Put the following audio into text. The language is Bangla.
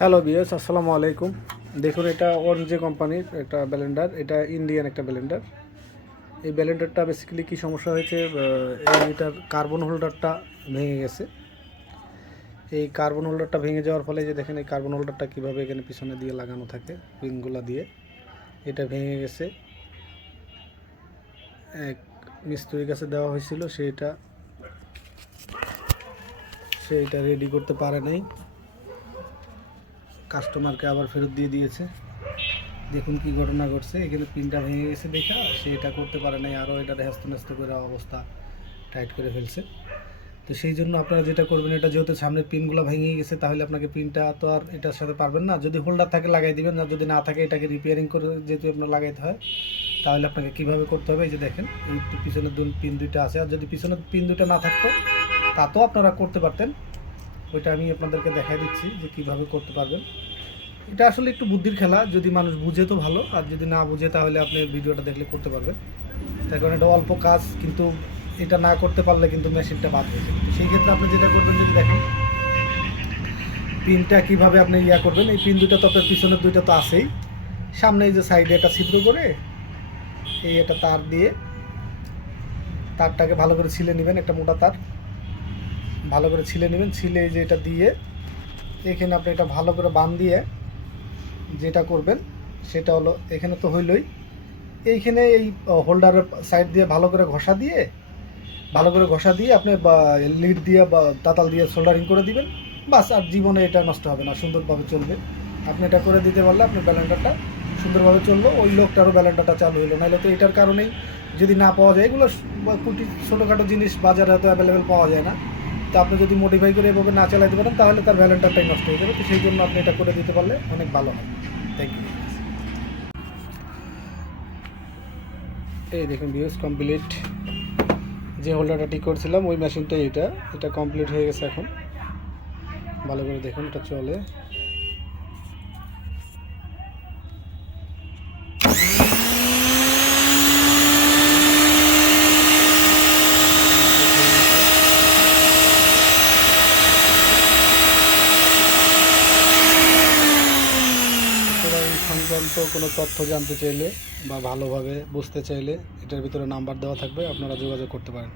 হ্যালো বিএস, আসসালামু আলাইকুম। দেখুন, এটা অরেঞ্জ কোম্পানির একটা ব্যালেন্ডার, এটা ইন্ডিয়ান একটা ব্যালেন্ডার। এই ব্যালেন্ডারটা বেসিক্যালি কী সমস্যা হয়েছে, এটার কার্বন হোল্ডারটা ভেঙে গেছে। এই কার্বন হোল্ডারটা ভেঙে যাওয়ার ফলে যে দেখেন, এই কার্বন হোল্ডারটা কীভাবে এখানে পিছনে দিয়ে লাগানো থাকে পিনগুলো দিয়ে, এটা ভেঙে গেছে। এক মিস্ত্রির কাছে দেওয়া হয়েছিল, সেইটা রেডি করতে পারে নাই, কাস্টমারকে আবার ফেরত দিয়ে দিয়েছে। দেখুন কি ঘটনা ঘটছে, এখানে পিনটা ভেঙে গেছে দেখা সেটা করতে পারে নাই, আরও এটা হ্যাস্ত করে অবস্থা টাইট করে ফেলছে। তো সেই জন্য আপনারা যেটা করবেন, এটা যেহেতু সামনের পিনগুলো ভেঙে গেছে, তাহলে আপনাকে পিনটা তো আর এটার সাথে পারবেন না। যদি হোল্ডার থাকে লাগাই দিবেন, আর যদি না থাকে এটাকে রিপেয়ারিং করে যেহেতু আপনার লাগাইতে হয়, তাহলে আপনাকে কীভাবে করতে হবে, এই যে দেখেন এই পিছনের পিন দুইটা আছে। আর যদি পিছনের পিন দুইটা না থাকতো তাতেও আপনারা করতে পারতেন। ওইটা আমি আপনাদেরকে দেখাই দিচ্ছি যে কীভাবে করতে পারবেন। এটা আসলে একটু বুদ্ধির খেলা, যদি মানুষ বুঝে তো ভালো, আর যদি না বুঝে তাহলে আপনি ভিডিওটা দেখলে করতে পারবেন। তার কারণ এটা অল্প কাজ, কিন্তু এটা না করতে পারলে কিন্তু মেশিনটা বাদ হয়ে যাবে। সেই ক্ষেত্রে আপনি যেটা করবেন, যদি দেখেন পিনটা কীভাবে আপনি করবেন, এই পিন দুটো তো আপনার পিছনের দুইটা তো আছেই, সামনে এই যে সাইডে একটা ছিদ্র করে এই একটা তার দিয়ে তারটাকে ভালো করে ছিলে নেবেন, একটা মোটা তার ভালো করে ছিলে নেবেন। ছিলে এই যে এটা দিয়ে এখানে আপনি এটা ভালো করে বাঁধ দিয়ে যেটা করবেন সেটা হলো, এখানে তো হইলই, এইখানে এই হোল্ডারের সাইড দিয়ে ভালো করে ঘষা দিয়ে আপনি লিড দিয়ে বা তাতাল দিয়ে সোল্ডারিং করে দিবেন। বাস, আর জীবনে এটা নষ্ট হবে না, সুন্দরভাবে চলবে। আপনি এটা করে দিতে পারলে আপনার ব্যালেন্ডারটা সুন্দরভাবে চললো, ওই লোকটারও ব্যালেন্ডারটা চালু হইলো। নাহলে তো এটার কারণেই যদি না পাওয়া যায়, এগুলো কুটি ছোটোখাটো জিনিস বাজারে হয়তো অ্যাভেলেবেল পাওয়া যায় না। তো আপনি যদি মডিফাই করে এভাবে না চালাতে পারেন, তাহলে তার ব্যালেন্ডারটাই নষ্ট হয়ে যাবে। তো সেই জন্য আপনি এটা করে দিতে পারলে অনেক ভালো হয়। Thank you. এই দেখুন ভিউজ কমপ্লিট, যে হোল্ডারটা ঠিক করছিলাম ওই মেশিনটাই এটা কমপ্লিট হয়ে গেছে। এখন ভালো করে দেখুন, এটা চলে। সংক্রান্ত কোনো তথ্য জানতে চাইলে বা ভালোভাবে বুঝতে চাইলে এটার ভিতরে নাম্বার দেওয়া থাকবে, আপনারা যোগাযোগ করতে পারেন।